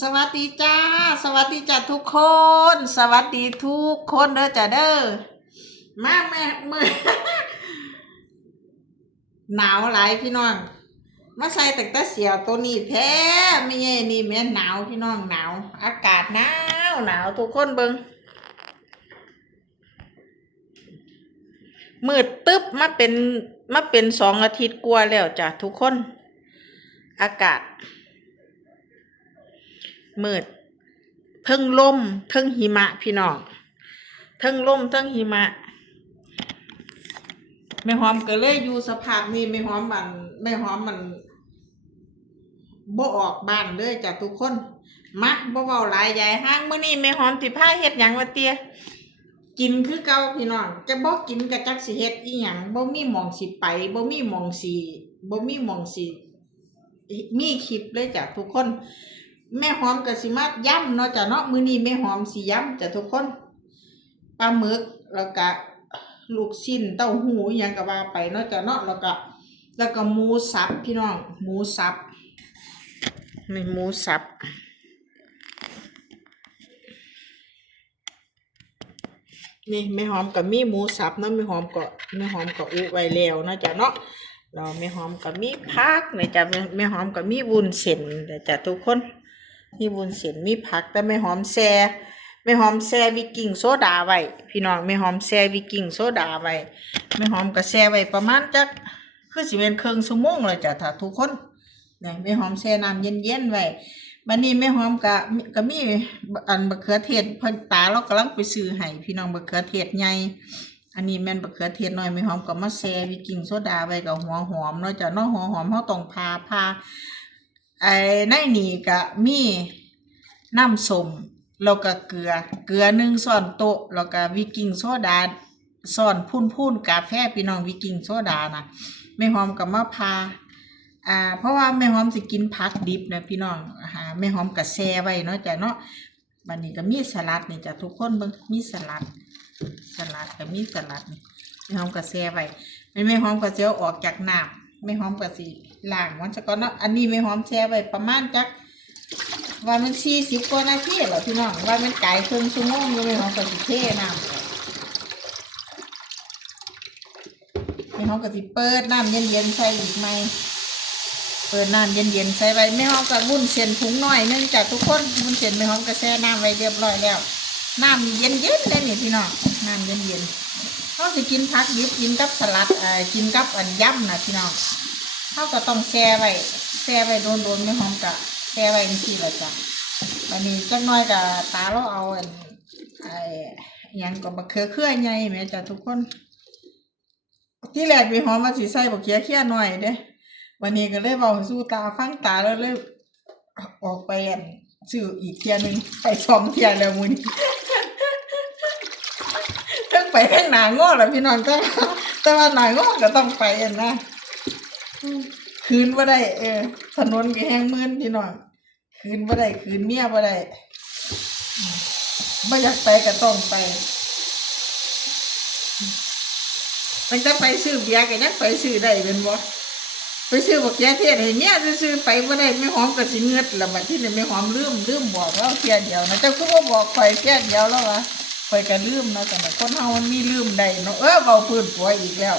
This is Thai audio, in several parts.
สวัสดีจ้า สวัสดีจ้าทุกคน สวัสดีทุกคนเด้อจ้าเด้อมาแม่มือหนาวหลายพี่น้องมาใส่แต่ต่เสียวตัวนี้แท้ไม่ใช่นี่แม่หนาวพี่น้องหนาว อากาศหนาวหนาวทุกคนเบิงมืดตึ๊บมาเป็นมาเป็นสองอาทิตย์กว่าแล้วจ้ะทุกคน อากาศ มืดเทิงลมเทิงหิมะพี่น้องเทิงลมเทิงหิมะแม่หอมก็เลยอยู่สภาพนี้แม่หอมมันแม่หอมมันบ่ออกบ้านเลยจ้ะทุกคนมาบ่เว้าหลายใหญ่ห้างมื้อนี้แม่หอมสิพาเฮ็ดหยังวะเตียกินคือเก่าพี่น้องจะบ่กินก็จักสิเฮ็ดอีหยังบ่มีหมองสิไปบ่มีหมองสิบ่มีหมองสิมีคลิปเลยจ้ะทุกคน แม่หอมกับสิมาย้ำเนาะจ้ะเนาะมื้อนี้แม่หอมสิย้ำจ้ะทุกคนปลาหมึกแล้วก็ลูกชิ้นเต้าหู้อิหยังก็ว่าไปเนาะจ้ะเนาะแล้วก็แล้วก็หมูสับพี่น้องหมูสับนี่หมูสับนี่แม่หอมกับมีหมูสับเนาะแม่หอมก็แม่หอมก็อุไว้แล้วเนาะจ้ะเนาะเราแม่หอมก็มีผักนะจ้ะแม่หอมก็มีวุ้นเส้นนะจ้ะทุกคน มีวุ้นเส้นมีผักแต่ไม่หอมแซ่ไม่หอมแซ่วิกกิ้งโซดาไว้พี่น้องไม่หอมแซ่วิกกิ้งโซดาไว้ไม่หอมก็แซ่ไว้ประมาณจักคือสิเป็นเครึ่องชั่วโมงเลยจ้ะถ้าทุกคนเนี่ยไม่หอมแช่น้ำเย็นๆไว้บัดนี้แม่หอมก็มีก็มีอันบักเขือเทศเพิ่นตาเรากำลังไปซื้อให้พี่น้องบักเขือเทศใหญ่อันนี้แม่นบักเขือเทศหน้อยแม่หอมก็มาแช่วิกกิ้งโซดาไว้กับหัวหอมเนาะจ้ะเนาะหัวหอมเฮาต้องพาพา ไอ้ในนี่ก็มีน้ำส้มแล้วก็เกลือ เกลือหนึ่งช้อนโต๊ะแล้วก็วิกกิ้งโซดาช้อนพุ่นพุ่นๆกาแฟพี่น้องวิกกิ้งโซดานะแม่หอมกับมะพร้าวอ่า เพราะว่าแม่หอมสิกินผักดิบนะพี่น้องหาแม่หอมก็แช่ไว้เนาะจ้ะเนาะบัดนี้ก็มีสลัดนี่จ้ะทุกคนเบิ่งมีสลัด สลัดก็มีสลัดนี่แม่หอมก็แช่ไว้ไม่แม่หอมก็สิเอาออกจากน้ำไม่หอมกับสิ ล้างมันซะก่อนเนาะอันนี้ไม่หอมแช่ไว้ประมาณจักว่ามันสี่สิบกว่านาทีเหรอพี่น้องว่ามันไก่ครึ่งชั่วโมงยู่ไม่หอมกับสิเท่น้ำไม่หอมกับสิเปิดน้ำเย็นๆใส่อีกไหมเปิดน้ำเย็นๆใส่ไว้ไม่หอมกับวุ้นเส้นถุงหน่อยเนื่องจากทุกคนวุ้นเส้นไม่หอมกับแช่น้ำไว้เรียบร้อยแล้วน้ำเย็นๆเลยนี่พี่น้องน้ำเย็นๆเขาสิกินผักดิบกินกับสลัดเอ่อกินกับอันยำนะพี่น้อง เขาก็ต้องแช่ไว้แช่ไว้โดนๆไม่หอมกะแช่ไว้ที่ละจ้ะวันนี้จักน้อยกะตาเราเอาอันไอ้ยังก็บักเขือเครือใหญ่แม่จ้ะทุกคน ที่แรกมีหอมมาสีใส่บักเขือเคี่ยหน่อยเด้วันนี้ก็เลยเบาสู้ตาฟังตาแล้วเลยออกไปอันซื้ออีกเทียหนึงไปสองเทียแล้วมูนี้ทั้งไปทั้งหนาง้อแหละพี่น้องแต่แต่ว่าหนาง้อก็ต้องไปอันนะ คืนว่าได้ เออ ถนนก็แห้งมืนพี่น้องคืนว่าได้คืนเมียว่าได้ไม่อยากไปก็ต้องไปมันจะไปซื้อเบียร์ก็ยังไปซื้อได้เป็นบ่ไปซื้อบักแยาเทศให้เมียซื้อไปบ่ได้ไม่หอมก็สิเงือดละบัดที่นี่ไม่หอมลืมลืมบอกแล้วเพียเดียวนะเจ้าคือบ่บอกข่อยเพียเดียวแล้ววะคอยกันลืมเนาะแต่คนเฮามันมีลืมได้เนาะเออเบาพื้นผัวอีกแล้ว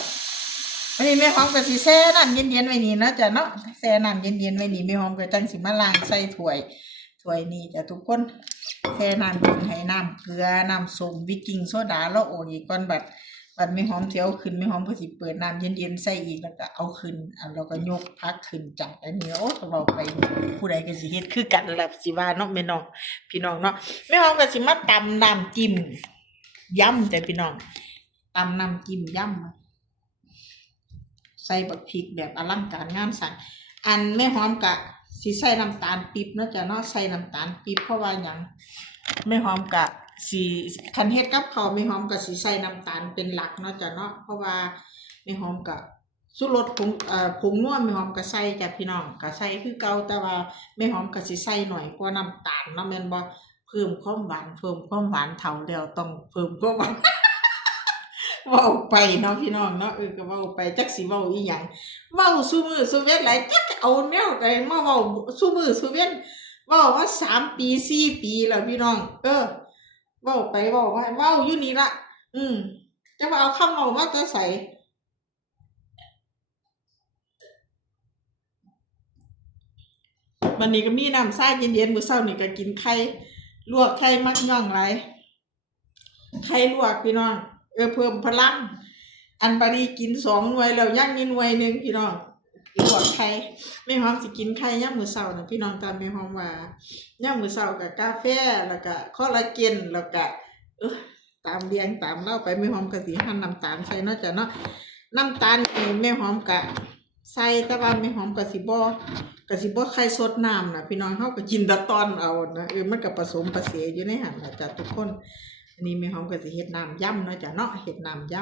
วันนี้แม่หอมก็สิแช่น้ำเย็นๆไว้นี่นะจ้ะเนาะแช่น้ำเย็นๆไว้นี่แม่หอมก็จังสิมาล้างใส่ถ้วยถ้วยนี่จ้ะทุกคนแช่น้ำเย็นให้น้ำเกลือน้ำส้มวิกกิ้งโซดาแล้วโอ้อีกก่อนบัดบัดแม่หอมเสิเอาขึ้นแม่หอมก็สิเปิดน้ำเย็นๆใส่อีกแล้วก็เอาขึ้นอะแล้วก็ยกพักขึ้นจากอันนี้โอ้ก็เว้าไปผู้ใดก็สิเฮ็ดคือกันล่ะสิว่าเนาะแม่น้องพี่น้องเนาะแม่หอมก็สิมาตำน้ำจิ้มยำแต่พี่น้องตำน้ำจิ้มยำ ใส่บักพริกแบบอลังการงานสั่งอันไม่หอมกะสิใส่น้ำตาลปี๊บเนาะจ้ะเนาะใส่น้ำตาลปี๊บเพราะว่าหยังไม่หอมกะสีคันเฮ็ดกับเขาวไม่หอมกะสิใส่น้ำตาลเป็นหลักเนาะจ้ะเนาะเพราะว่าไม่หอมกะสุรสผงเอ่อผงนัวไม่หอมกะใส่จ้ะพี่น้องกะใส่คือเก่าแต่ว่าไม่หอมกะสิใส่หน่อยกว่าน้ำตาลเนาะแม่นบ่เพิ่มความหวานเพิ่มความหวานเท่าแล้วต้องเพิ่มความหวาน เว้าไปเนาะพี่น้องเนาะเออก็เว้าไปจักสิเว้าอีหยังเว้าซุมือซุเว้นหลายจักเอาแนวใดมาเว้าซุมือซุเว้นเว่าว่าสามปีสี่ปีแล้วพี่น้อง เออเว่าไปเว่ามาเว่าอยู่นี่ละอืมจะมาเอาคำเอาว่าจะใส่วันนี้ก็มีน้ำซ่าเย็นๆมื้อเช้านี่ก็กินไข่ลวกไข่มักย่องไรไข่ลวกพี่น้อง ออเพิ่มพลัง อันบารีกินสองหน่วยแล้วย่างนิหน่วยหนึ่งพี่น้องลวกไข่ไม่หอมสิกินไข่ย่างมือเช้านะพี่น้องตามไม่หอมว่าย่างมือเช้ากับกาแฟแล้วก็คอลลาเจนแล้วก็เออตามเรียงตามเล่าไปไม่หอมก็สิหั่นน้ำตาลใส่นาะจ้ะเนาะน้ำตาลนี่แม่หอมกะใส่แต่ว่าแม่หอมก็สิบ่ก็สิบ่ไข่สดน้ำนะพี่น้องเฮาก็กินตะตอนเอานะเออมันก็ผสมผสานอยู่ในหั่นะจ้ะทุกคน อันนี้แม่หอมก็สิเฮ็ดน้ำย่ำเนาะจ้ะเนาะเฮ็ดน้ำย่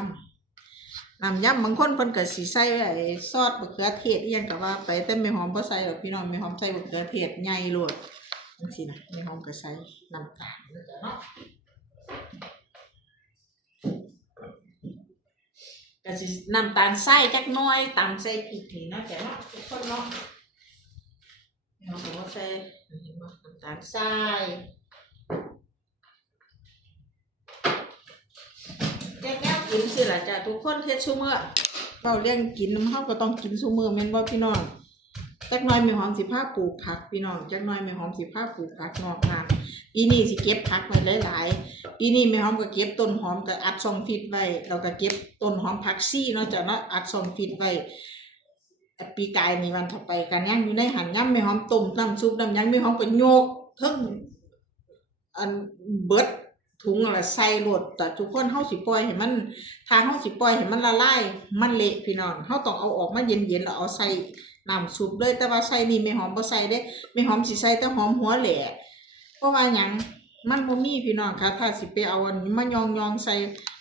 ำน้ำย่ำบางคนเพิ่นก็สิใส่ไอ้ซอสมะเขือเทศอีหยังก็ว่าไปแต่แม่หอมบ่ใส่หรอกพี่น้องแม่หอมใส่มะเขือเทศใหญ่โลดจังซี่นะแม่หอมก็ใส่น้ำตาลเนาะจ้ะเนาะก็สิน้ำตาลใส่จักหน่อยตำใส่พริกนี่เนาะจ้ะเนาะทุกคนเนาะแม่หอมก็บ่ใส่น้ำตาลทรายแก้แก้วกินสิล่ะจ้ะทุกคนเฮ็ดซุมื้อเราเลี้ยงกินน้ำเฮาก็ต้องกินซุมื้อแม่นบ่พี่น้องจักน่อยม่หอมสิพาปลูกผักพี่น้องจักน่อยม่หอมสิพาปลูกผักนอกนาปีนี้สิเก็บผักไว้หลายๆปีนี้ม่หอมก็เก็บต้นหอมก็อัดซองฟิตไว้แล้วก็เก็บต้นหอมผักซี่เนาะจ้ะเนาะอัดซองฟิตไว้ปีกายนี่วันถัดไปกันยังอยู่ในหันย่ำแม่หอมต้มน้ำซุปน้ำยังแม่หอมก็โยกเทั้งอันเบิด ถุงอะไรใส่รถแต่ทุกคนเฮาสิปล่อยให้มันทางเฮาสิปล่อยให้มันละลายมันเละพี่น้องเฮาต้องเอาออกมาเย็นๆแล้วเอาใส่น้ำซุปเลยแต่ว่าใส่นี่ไม่หอมบ่ใส่เด้ไม่หอมสิใส่แต่หอมหัวแหล่เพราะว่าหยังมันบ่มีพี่น้องค่ะถ้าสิไปเอาอันนี้มายองๆใส่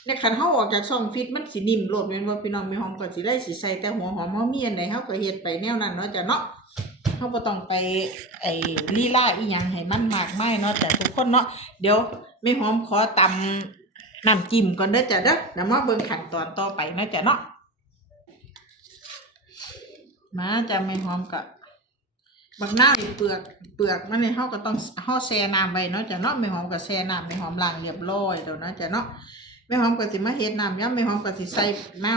ในคันเฮาออกจากช่องฟิตมันสินิ่มโลดแม่นบ่พี่น้องไม่หอมก็สิได้สิใส่แต่หัวหอมเฮามีอันใดเฮาก็เฮ็ดไปแนวนั้นเนาะจ้ะเนาะ เฮาบ่ต้องไปไอ้ลีลาอีหยังให้มันมากมายเนาะแต่ทุกคนเนาะเดี๋ยวไม่หอมขอตำน้ำจิ้มก่อนเด้อจ้ะเด้อแล้วมาเบิ่งขั้นตอนต่อไปนะจ้ะเนาะมาจะไม่หอมกับบักหน้าเปลือกเปลือกมันนี่เฮาก็ต้องเฮาแช่น้ำไว้เนาะจ้ะเนาะไม่หอมก็แช่น้ำไม่หอมล้างเรียบร้อยเดี๋ยวเนาะจ้ะเนาะไม่หอมก็สิมาเฮ็ดน้ำยำไม่หอมก็สิใส่น้า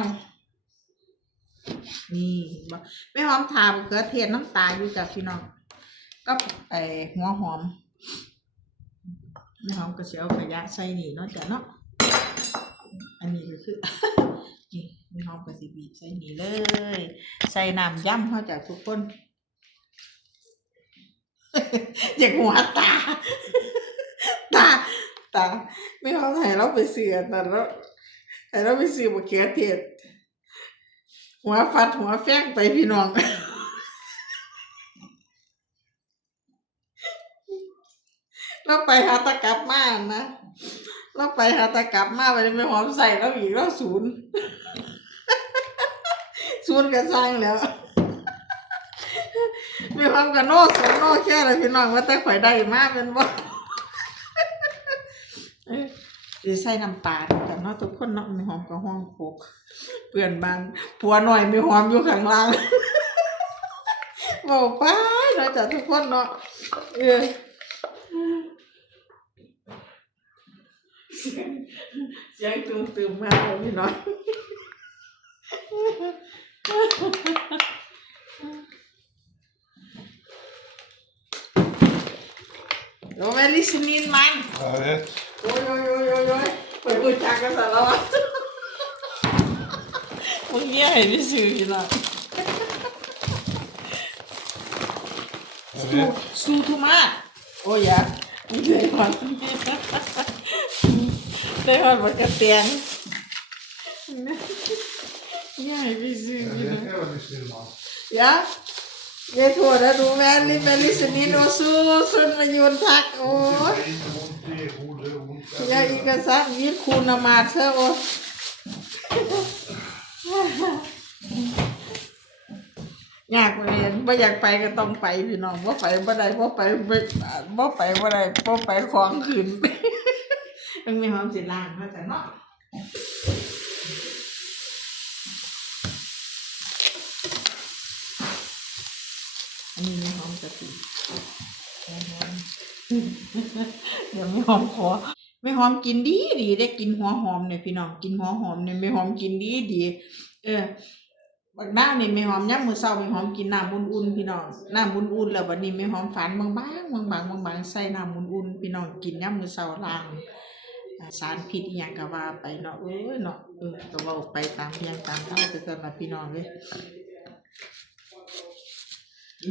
นี่บ่ไม่หอมทาบักเขือเทศน้ำตาลอยู่จ้ะพี่น้องก็ไอหัวหอมไม่หอมก็สิเอาขยะใส่นี่เนาะจ้ะเนาะอันนี้ก็คือนี่ไม่หอมก็สิบีบใส่นี่เลย ใส่น้ำย่ำเขาจ้ะทุกคนอยากหัวตา ตาตาไม่หอมให้เราไปเสือแต่แล้วให้เราไปซื้อมะเขือเทศ หัวฟัดหัวแฟงไปพี่น้อง เราไปหาตะกลับมานะเราไปหาตะกลับมาไปไม่หอมใส่แล้วอีกแล้วศูนย์ศูนย์ก็สร้างแล้วไม่หอมกับโน่สองโน่แค่เลยพี่น้องว่าแต่ข่อยได้มากเป็นบ่เอ้ย สิใส่น้ำตาลกันเนาะทุกคนเนาะม่หอมกับห้องโคกเพื่อนบานผัวหน่อยม่หอมอยู่ข้างล่างบอกไปเนาะจ้ะทุกคนเนาะเออเสียงเสียงตึมตึมๆมากเลยพี่น้อยโรแมลิสมินมัน Jag vet. โอ้ยโอ้ยโอ้ยโอ้ยโอ้ยเปิดกุญแจกันสารวัตรมึงเงี้ยให้ดิสื่อพี่น้อย Jag สู vet. สูทุมาโอ้ยอยามีเลยมันได้มันมันกระเตียงเงี้ยให้ดิสื่อ Jag พี่น้อ ยายถั่วนะดูแม่นี่เป็นลิสนิโนซูซุนมายุนทักโอ้ยยายอีกสักยิบคูนามาเธอโอ้ยากไปไม่อยากไปก็ต้องไปพี่น้องบ่ไปบ่ได้บ่ไปบ่บ่ไปบ่ได้บ่ไปของขึ้นมันมีความสิลางเข้าใจเนาะ อันนี้มีหอมกะทิหอมเดี๋ยวไม่หอมขอไม่หอมกินดีดีได้กินหัวหอมเนี่ยพี่น้องกินหัวหอมเนี่ยไม่หอมกินดีดีเออบักน้านี่ไม่หอมย่ำมือเศร้าไม่หอมกินน้ำอุ่นๆพี่น้องน้ำอุ่นๆแล้วบัดนี้ไม่หอมฝานบางๆบางๆบางๆใส่น้ำอุ่นๆพี่น้องกินย่ำมือเศร้าล้างสารพิษอย่างก็ว่าไปเนาะเอ้ยเนาะเออก็เว้าไปตามเพียงตามเท่าไปกันละพี่น้องเลย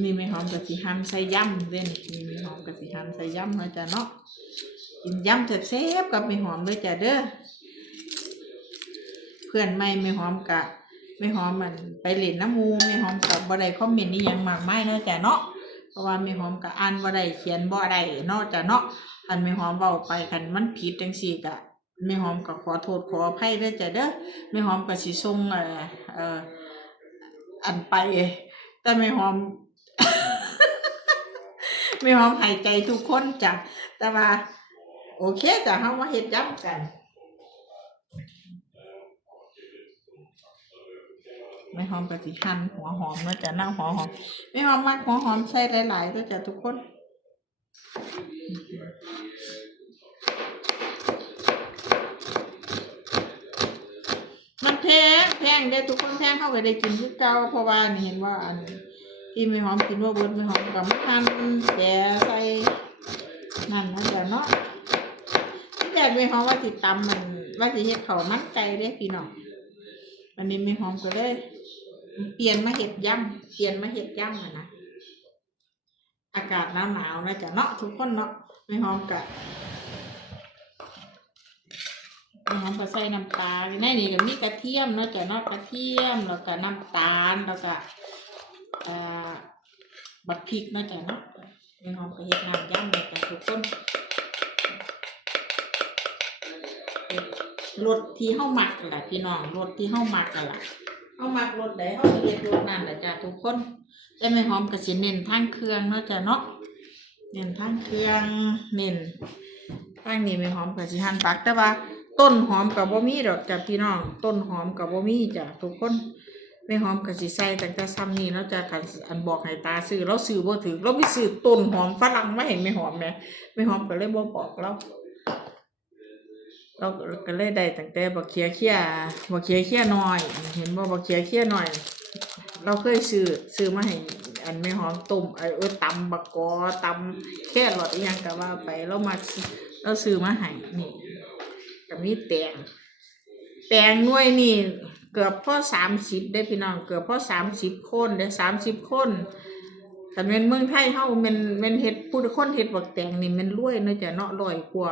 นี่ไม่หอมกับสีหั่นใส่ย่ำเด่นนี่ไม่หอมกับสีหั่นใส่ย่ำเนาะจ้ะเนาะกินยำแซ่บๆกับไม่หอมเลยจ้ะเด้อเพื่อนไม่ไม่หอมกะไม่หอมมันไปเล่นน้ำมูไม่หอมกับบ่ได้คอมเมนต์นี่ยังมากไมายเนาะจ้ะเนาะเพราะว่าไม่หอมกะอ่านบ่ได้เขียนบ่ได้เนาะจ้ะเนาะคันไม่หอมเว้าไปคันมันผิดจังซี่กะไม่หอมก็ขอโทษขออภัยเด้อจ้ะเด้อไม่หอมก็สิส่งเอ่อเอ่ออันไปแต่ไม่หอม ไม่หอมหายใจทุกคนจ้ะแต่ว่า โอเคจ้ะเฮามาเฮ็ดย้ำกันไม่หอมกระสิหั่นหัวหอมเนาะจ้ะน้าหัวหอมไม่หอมมากหัวหอมใส่หลายๆเด้อจ้ะทุกคนมันแพงแพงเด้ทุกคนแพงเข้าก็ได้กินคือเก่าเพราะว่านี่เห็นว่าอัน ที่ไม่หอมกินว่าเบิดไม่หอมกับมันหั่นแกใส่นั่นนะจ้ะเนาะที่แกไม่หอมว่าสิตำมันว่าสิเฮ็ดข้ามันไก่เด้พี่น้องวันนี้ไม่หอมก็เลย เปลี่ยนมาเฮ็ดย่ำเปลี่ยนมาเฮ็ดย่ำอะนะอากาศหนาวหนาวนะจ๊ะเนาะทุกคนเนาะไม่หอมกะไม่หอมก็ใส่น้ำตาลในนี่ก็มีกระเทียมเนาะจ้ะเนาะกระเทียมแล้วก็น้ำตาลแล้วก็ บักพริกนาะจ้ะเนาะไม่หอมก็เฮ็ดน้ำยำเลยจ้ะทุกคนรถที่เฮามักนั่นล่ะพี่น้องรถที่เฮามักนั่นล่ะเฮามักรถใดเฮาก็เฮ็ดรถนั่นแหละจ้ะทุกคนแต่ไม่หอมก็สิเน้นทางเครื่องเนาะจ้ะเนาะเน้นทางเครื่องเน้นทางนี้ไม่หอมก็สิหั่นปักแต่ว่า ต้นหอมก็บ่มีดอกจ้ะพี่น้อง ต้นหอมก็บ่มีจ้ะทุกคน ไม่หอมก็สิใส่ตั้งแต่ซ้ำนี้เนาจะคันอันบอกให้ตาซื้อเราซื้อบ่ถึงเราไปซื้อต้นหอมฝรั่งไมาให้ไม่หอมแหมไม่หอมก็เลยบ่บอกเราเราก็เลยได้ตั้งแต่บักเขียเขียบักเขียเขียน้อย เห็นบ่บักเขียเขียน้อย เราเคยซื้อซื้อมาให้อันไม่หอมต้มเออเออตำบักกอตำแค่หลอดอิหยังก็ว่าไปเรามาเราซื้อมาให้นี่ก็มีแตงแตงน่วยนี่ กือบพ่อสามสิบได้พี่น้องเกือบพ่อสามสิบคนได้สามสิบคนแต่เป็นเมืองไทยเฮามันมันเฮ็ดผู้คนเฮ็ดบักแตงนี่มันรวยเนาะจ้ะเนาะร้อยกว่า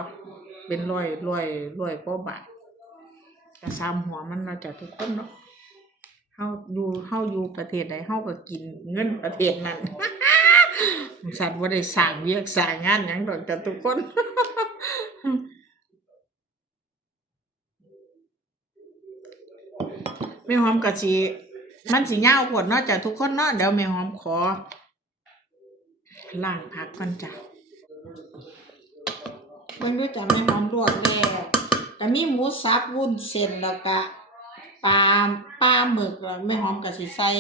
เป็นร้อยร้อยร้อยกว่าบาทกระซามหัวมันเราะจะทุกคนเนาะเฮาอยู่เฮาอยู่ประเทศใดเฮาก็กินเงินประเทศนั้นสัตว์บ่ได้สร้างเวียกสร้างงานหยังดอกจ้ะทุกคน แม่หอมก็สิมันสิยาขวดเนาะจ้ะทุกคนเนาะเดี๋ยวแม่หอมขอล้างผักก่อนจ้ะเบิ่งด้วยจ้ะแม่หอมลวกแล้วก็มีหมูสับวุ้นเส้นแล้วก็ปลาปลาหมึกแล้วแม่หอมก็สิใส่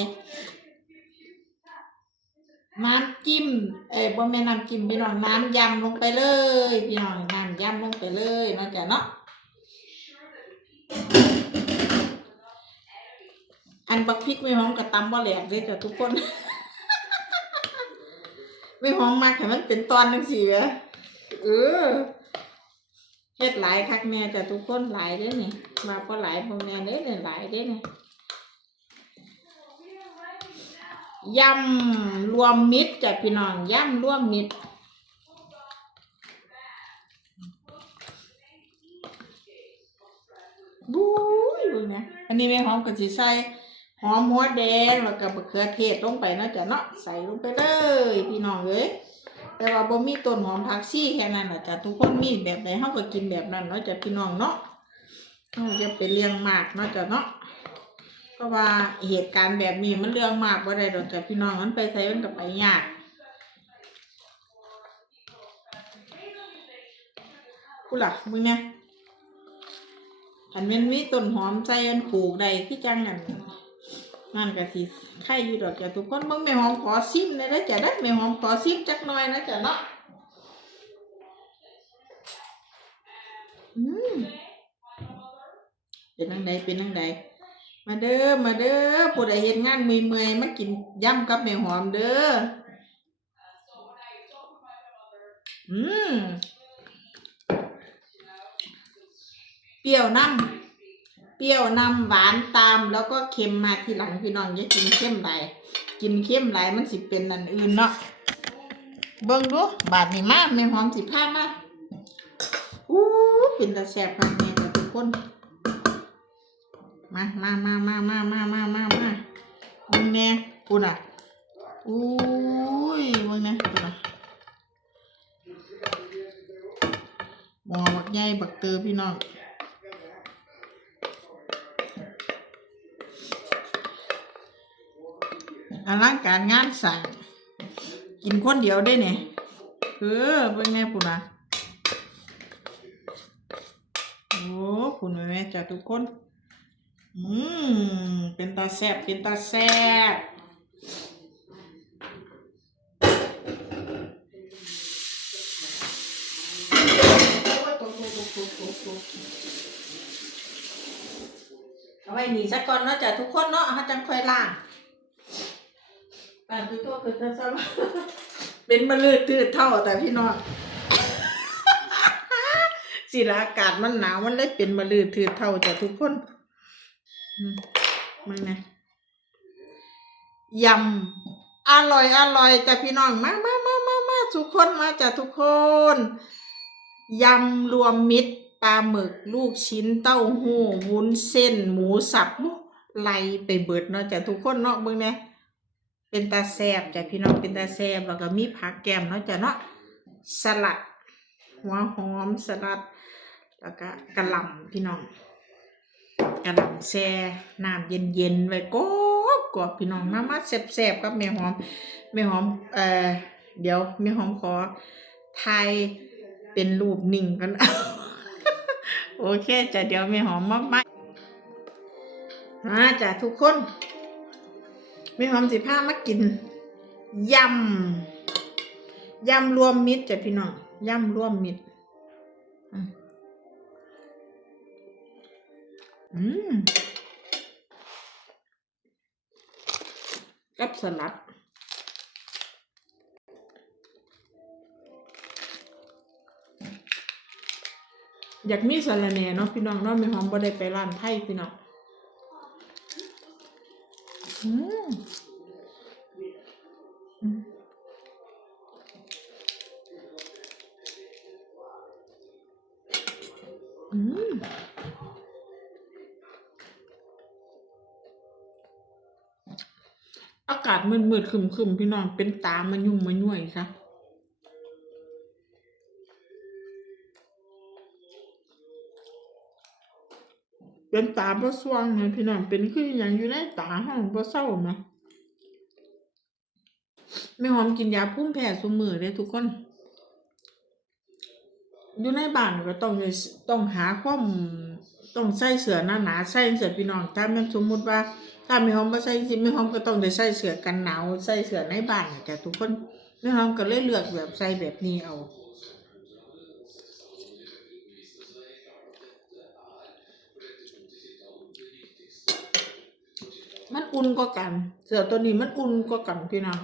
น้ำจิ้ม เอ้ยบ่แม่น้ำจิ้มพี่น้องน้ำยำลงไปเลยพี่น้องน้ำยำลงไปเลยนาะจ้ะเนาะ อันบักพริกแม่หอมก็ตำบ่แหลกเด้อจ้ะทุกคนแม่หอมมากให้มันเป็นตอนจังซี่แหมเออเฮ็ดหลายคักแม่จ้ะทุกคนหลายเด้นี่มาก็หลายพวกแม่เด้อนี่หลายเด้อนี่ยำรวมมิตรจ้ะพี่น้องยำรวมมิตรบู๊ยเบิ่งนะอันนี้แม่หอมก็สิใส่ อมหัวแดงแล้วก็มะเขือเทศลงไปนะจ้ะเนาะใส่ลงไปเลย พี่น้องเอ้ยแต่ว่าบ่มีต้นหอมผักชีแค่นั้นแหละจ้ะทุกคนมีแบบไหนเฮาก็กินแบบนั้นเนาะจ้ะพี่น้องเนาะเฮาจะไปเลี้ยงมากเนาะจ้ะเนาะเพราะว่าเหตุการณ์แบบนี้มันเรื่องมากบ่ได้ดอกจ้ะพี่น้องมันไปไสมันก็ไปยากกูล่ะมึงเนี่ยคันแม่นมีต้นหอมใส่อันปลูกได้คือจังนั้น นั่นก็สิใครอยู่ดอกจ้ะทุกคนเบิ่งแม่หอมขอซิมนะนะจ้ะนะแม่หอมขอซิมจักหน่อยนะจ้ะเนาะอืมเป็นนังใดเป็นนังใดมาเด้อมาเด้อผู้ใดเห็นงานเมื่อยๆมากินย่ำกับแม่หอมเด้ออืมเปรี้ยวน้ำ เปรี้ยวนำหวานตามแล้วก็เค็มมาทีหลังพี่น้องอย่ากินเค็มหลกินเค็มหลายมันสิเป็นอันอื่นเนาะเบิ่งดูบาดนี้มาแม่หอมสิพามาอู้เป็นตาแสบพักแม่ทุกคนมามามามามามามามามามึงแน่กูน่ะอุ้ยมึงแน่กูน่ะหมอบักใหญ่บักเตอพี่น้อง อลังการงานสั่งกินคนเดียวได้เนี่ยเออเป็นไงปุ่นอะโอ้คุณแม่แม่จ้ะทุกคน อืม เป็นตาแซบเป็นตาแซบเอาไว้หนีสักก่อนเนาะจ้ะทุกคนเนาะเขาจังค่อยล่าง การทุกตัวคือจะซ้ำเป็นมะลืดตืดเท่าแต่พี่น้องสิละอากาศมันหนาวมันเลยเป็นมะลือถือเท่าจ้ะทุกคนอืมมันไงยำอร่อยอร่อยจ้ะพี่น้องมามามามามาทุกคนมาจ้ะทุกคนยำรวมมิตรปลาหมึกลูกชิ้นเต้าหู้วุ้นเส้น หมูสับไหลไปเบิดเนาะจ้ะทุกคนเนาะเบิ่งเนี่ย เป็นตาแซบจ้ะพี่น้องเป็นตาแซบแล้วก็มีผักแกมเนาะจ้ะเนาะสลัด หัวหอมสลัด แล้วก็กระหล่ำพี่น้องกระหล่ำแช่น้ำเย็นๆไว้กบกบพี่น้องมามาแซบๆกับแม่หอมแม่หอมเอ่อเดี๋ยวแม่หอมขอถ่ายเป็นรูปหนิ่งกันโอเคจ้ะเดี๋ยวแม่หอมมามามาจ้ะทุกคน แม่หอมสิพามากินยำยำรวมมิตรจ้ะพี่น้องยำรวมมิตรอืมกับสลัดอยากมีสลัดแหน่เนาะพี่น้องเนาะไม่หอมบ่ได้ไปร้านไทยพี่น้อง อืมอืมอืมอากาศมืดๆคึมๆพี่น้องเป็นตามันยุ่งมันย่วยซะ เป็นตาบ่สว่างไงพี่น้องเป็นคืออย่างอยู่ในตาห้องบ่เศร้าไหมไม่หอมกินยาพุ่มแพ้ซุมือเลยทุกคน อยู่ในบ้านก็ต้องต้องหาความต้องใส่เสื้อหนาหนาใส่เสื้อพี่น้องถ้าแมันสมมติว่า ถ้าไม่หอมบ่ใส่สิไม่หอมก็ต้องได้ใส่เสื้อกันหนาวใส่เสื้อในบ้านน่ทุกคนไม่หอมก็เลยเลือกแบบใส่แบบนี้เอา มันอุ่นกว่ากัน เสือตัวนี้มันอุ่นกว่ากันพี่น้อง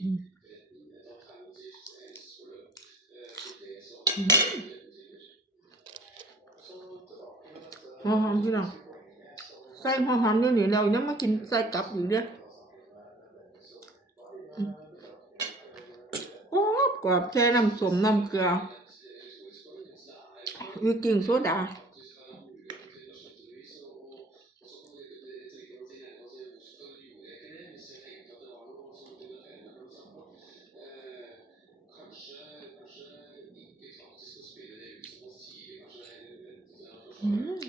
อืมหัวหอมพี่น้องใส่หัวหอมเดี๋ยวนี้เรายังมากินใส่กลับอยู่เด้ออืม กรอบกรอบแช่น้ำส้มน้ำเกลือวิกิงโซดาอืม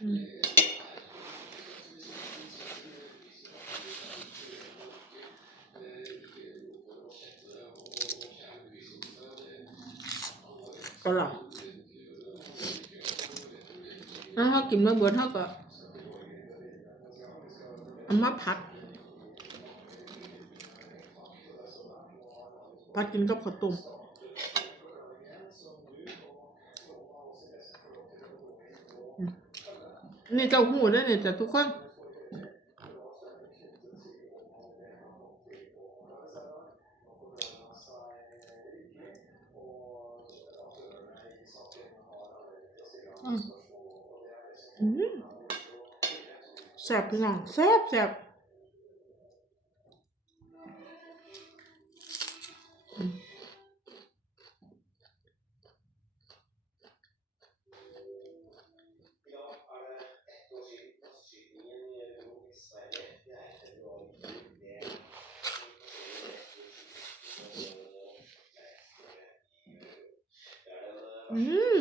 อืมก็หรอแล้วเขากินมาเบิดเขาก็ เอามาผัด ผัดกินกับข้าวต้มอืมนี่เจ้าหูได้เนี่ยจ้ะทุกคน อืมอืมแซ่บ พี่น้องแซ่บแซ่บอืม อืม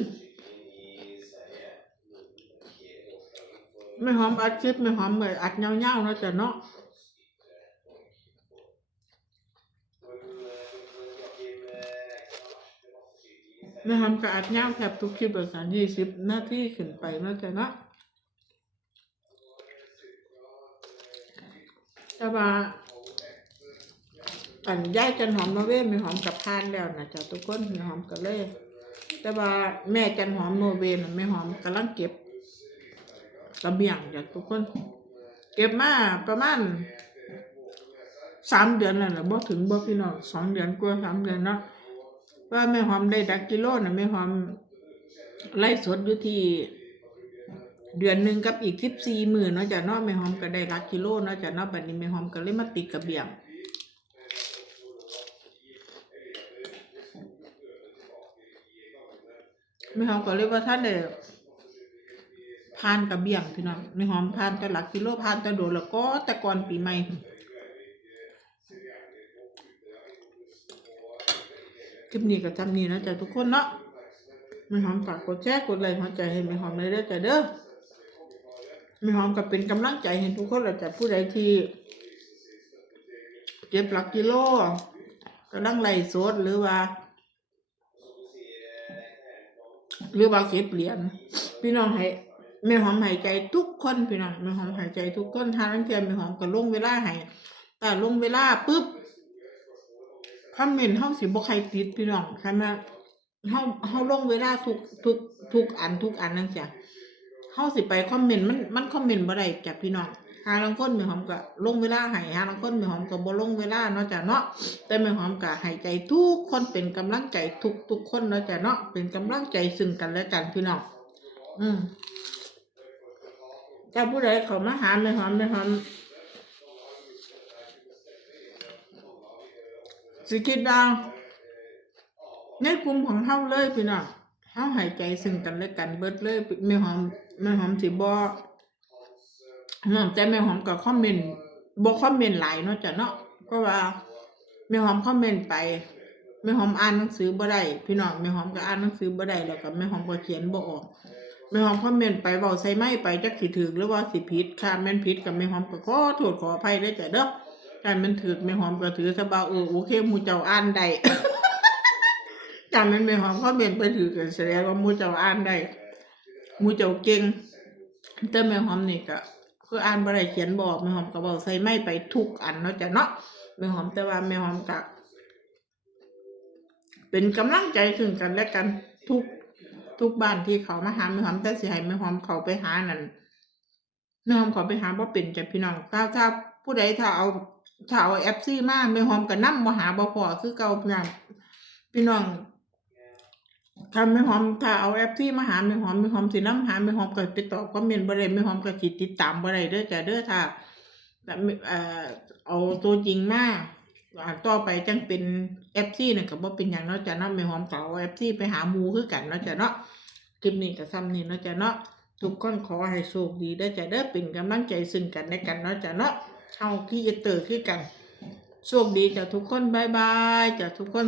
ไม่หอมอัดคลิปไม่หอมเลยอัดเงาๆเนาะจ้ะเนาะไม่หอมก็อัดเงาแทบทุกคลิปเลยค่ะยี่สิบนาทีขึ้นไปนะจ้ะเนาะแต่ว่าอันย่ายจันหอมมาเว้ม่หอมกับพานแล้วนะจ้ะทุกคนม่หอมก็เลยแต่ว่าแม่จันหอมโนเวน่ะม่หอมกำลังเก็บ ระเบียงจากทุกคน เก็บมาประมาณสามเดือนแล้วนะบ่ถึงบ่พี่น้องสองเดือนกว่าสามเดือนเนาะว่าแม่หอมได้ดักกิโลนะแม่หอมไล่สดอยู่ที่เดือนหนึ่งกับอีกสิบสี่หมื่นเนาะจะนาะแม่หอมก็ได้รักกิโลเนาะจะนาะบัดนี้แม่หอมก็เลยมาติดกระเบียงไม่หอมก็เลยว่าท่านเลย พานกระเบี่ยงพี่น้องไม่หอมพานแต่หลักกิโลพานแต่โดแล้วก็แต่ก่อนปีใหม่คลิปนี้ก็จำนี้นะจ๊ะทุกคนเนาะไม่หอมฝากกดแชร์กดไลค์หัวใจให้ไม่หอมเลยเด้อจ้ะเด้อไม่หอมก็เป็นกำลังใจให้ทุกคนแหละจ้ะผู้ใดที่เก็บหลักกิโลกำลังไล่สดหรือว่า หรือว่าเก็บเหรียญพี่น้องให้ แม่หอมหายใจทุกคนพี่น้องแม่หอมหายใจทุกคนทางนั้นเทียนแม่หอมก็ลงเวลาให้แต่ลงเวลาปุ๊บคอมเมนต์เฮาสิบ่ใครติดพี่น้องใช่ไหมเฮาเฮาลงเวลาทุกทุกทุกอันทุกอันนั่นจ้ะเฮาสิไปคอมเมนต์มันมันคอมเมนต์บ่ได้จ้ะพี่น้องหาลางคนแม่หอมก็ลงเวลาให้หาลางคนแม่หอมก็บ่ลงเวลาเนาะจ้ะเนาะแต่แม่หอมก็ให้ใจทุกคนเป็นกำลังใจทุกทุกคนเนาะจ้ะเนาะเป็นกำลังใจซึ่งกันและกันพี่น้องอืม ถ้าผู้ใดเขามาหาแม่หอมแม่หอมสิคิดดาวในกลุ่มของเฮาเลยพี่น้องเฮาให้ใจซึ่งกันและกันเบิดเลยแม่หอมแม่หอมสิบ่น้องแต่แม่หอมก็คอมเมนต์บ่คอมเมนต์หลายเนาะจ้ะเนาะก็ว่าแม่หอมคอมเมนต์ไปแม่หอมอ่านหนังสือบ่ได้พี่น้องแม่หอมก็อ่านหนังสือบ่ได้แล้วก็แม่หอมก็เขียนบ่ออก แม่หอมคอมเมนต์ไปเว้าใส่ไม้ไปจักสิถูกหรือว่าสิผิดค่ะแม่นผิดกับแม่หอมก็ขอโทษขออภัยเด้อจ้ะเด้อถ้ามันถูกแม่หอมก็ถือซะว่าเออโอเคมูเจ้าอ่านได้ถ้ามันแม่หอมคอมเมนต์ไปถือก็แสดงว่ามูเจ้าอ่านได้มูเจ้าเก่งแต่แม่หอมนี่ก็คืออ่านบ่ได้เขียนบอกแม่หอมก็เว้าใส่ไม้ไปทุกอันเนาะจ้ะเนาะแม่หอมแต่ว่าแม่หอมกะเป็นกำลังใจซึ่งกันและกันทุก ทุกบ้านที่เขามาหาแม่หอมแต่สิให้แม่หอมเขาไปหานั่นแม่หอมเขาไปหาบ่เป็นจ้ะพี่น้องถ้าถ้าผู้ใดถ้าเอาถ้าเอาแอปซี่มาแม่หอมก็นำบ่หาบ่พอคือเก่าพี่น้องพี่น้องถ้าแม่หอมถ้าเอาแอปซี่มาหาแม่หอมแม่หอมสินำหาแม่หอมก็ไปตอบคอมเมนต์บ่ได้แม่หอมก็สิติดตามบ่ได้เด้อจ้ะเด้อถ้าแบบเอ่อเอาตัวจริงมาก หากต่อไปจังเป็นเอฟซีเนี่ยก็บ่เป็นอย่างเนาะจ้ะเนาะไม่หอมเก่าเอฟซีไปหาหมูคือกันเนาะจ้ะเนาะคลิปนี้ก็ซ้ำนี่เนาะจ้ะเนาะทุกคนขอให้โชคดีได้จ้ะเด้อเป็นกำลังใจซึ่งกันและกันเนาะจ้ะเนาะเอาที่จะเตอร์คือกันโชคดีจ้ะทุกคนบายบายจ้ะทุกคน